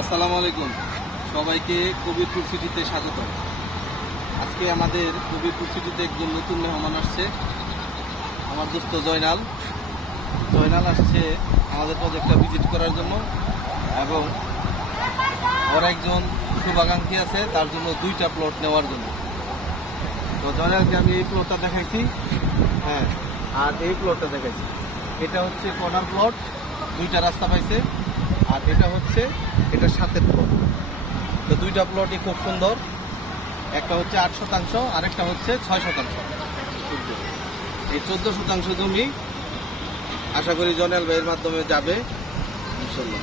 আসসালামু আলাইকুম, সবাইকে কবিরপুর সিটিতে স্বাগত। আজকে আমাদের কবিরপুর সিটিতে একজন নতুন মেহমান আসছে, আমার দোস্ত জয়নাল। জয়নাল আসছে আমাদের প্রজেক্টটা ভিজিট করার জন্য, এবং ওর একজন শুভাকাঙ্ক্ষী আছে তার জন্য 2টা প্লট নেওয়ার জন্য। তো জয়নালকে আমি এই প্লটটা দেখাইছি, হ্যাঁ, আর এই প্লটটা দেখাইছি। এটা হচ্ছে কর্নার প্লট, 2টা রাস্তা পাইছে। আর এটা 7-এর প্লট। তো 2টা প্লটই খুব সুন্দর, একটা হচ্ছে 8% আর একটা হচ্ছে 6%। এই 14% জমি আশা করি জয়নাল ভাইয়ের মাধ্যমে যাবে ইনশাল্লাহ।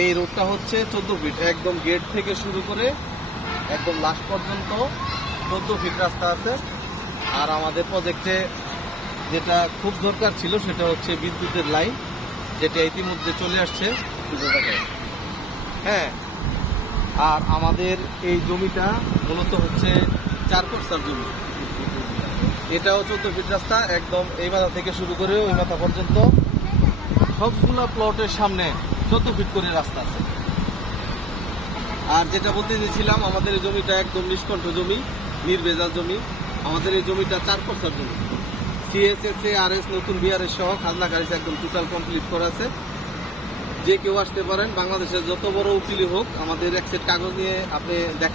এই রোডটা হচ্ছে 14 ফিট, একদম গেট থেকে শুরু করে একদম লাস্ট পর্যন্ত 14 ফিট রাস্তা আছে। আর আমাদের প্রজেক্টে যেটা খুব দরকার ছিল সেটা হচ্ছে বিদ্যুতের লাইন, যেটা ইতিমধ্যে চলে আসছে। হ্যাঁ, আর আমাদের এই জমিটা মূলত হচ্ছে 4 কর্সার জমি। এটাও 14 ফিট রাস্তা, একদম এই মাথা থেকে শুরু করে ওই মাথা পর্যন্ত সবগুলা প্লটের সামনে 14 ফিট করে রাস্তা আছে। আর যেটা বলতে চেয়েছিলাম, আমাদের এই জমিটা একদম নিষ্কণ্ঠ জমি, নির্ভেজাল জমি। আমাদের এই জমিটা 4 কর্সার জমি। সিএসএসএ আরএস নতুন বিআরএস সহ খাজনা খারিজ একদম টোটাল কমপ্লিট করা আছে। যে কেউ আসতে পারেন, বাংলাদেশের যত বড় উকিলই হোক, আমাদের এক সেট কাগজ নিয়ে আপনি দেখা